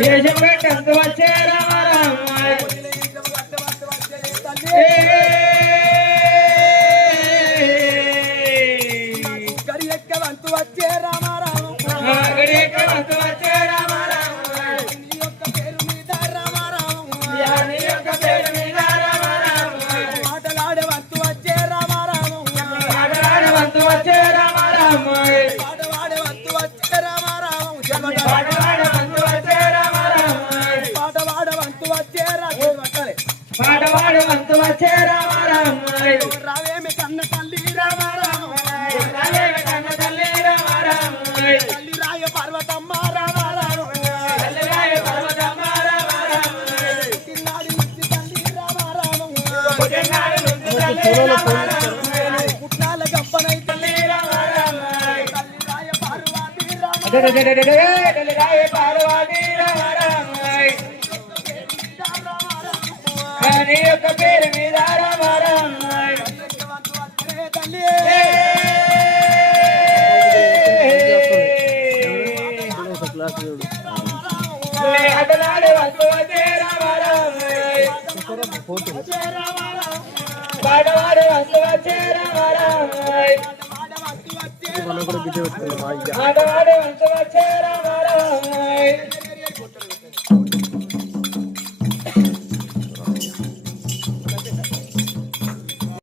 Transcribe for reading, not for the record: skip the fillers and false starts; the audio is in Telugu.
దేశం గట్టంత వచ్చే రామ రామ గడి ఎక్కవంతు వచ్చే రామ రామ గడి ఎక్కవంతు వచ్చే రామ రామ నీ యొక్క పేరు మీద రామ రామ నీ యొక్క పేరు మీద రామ రామ మాటలాడవంతు వచ్చే రామ రామ మాటలాడవంతు వచ్చే రామ రామ పాటవాడవంతు వచ్చే రామ రామ పాటవాడవంతు వచ్చే రామ రామ పాటవాడవంతు వచ్చే రామ పాటవాడవంతు వచ్చే రామ రామ రావేమి కన్న తల్లి రామ రామ రావేమి కన్న తల్లి రామ రామ తల్లి రాయ పర్వతమ్మ రామ రామ తల్లి రాయ పర్వతమ్మ రామ రామ పుట్టినాడి నుంచి తల్లి రామ రామ పుట్టినాడి నుంచి తల్లి రామ రామ పుట్నాల గప్పనై తల్లి రామ రామ తల్లి రాయ పార్వతి రామ తల్లి రాయ పార్వతి రామ రామ నీ యొక్క పేరు మీద రామ రామ తల్లి అటలాడే వస్తు వచ్చే రామ రామ పాటవాడే వస్తు వచ్చే రామ రామ పాటవాడే వస్తు వచ్చే రామ రామ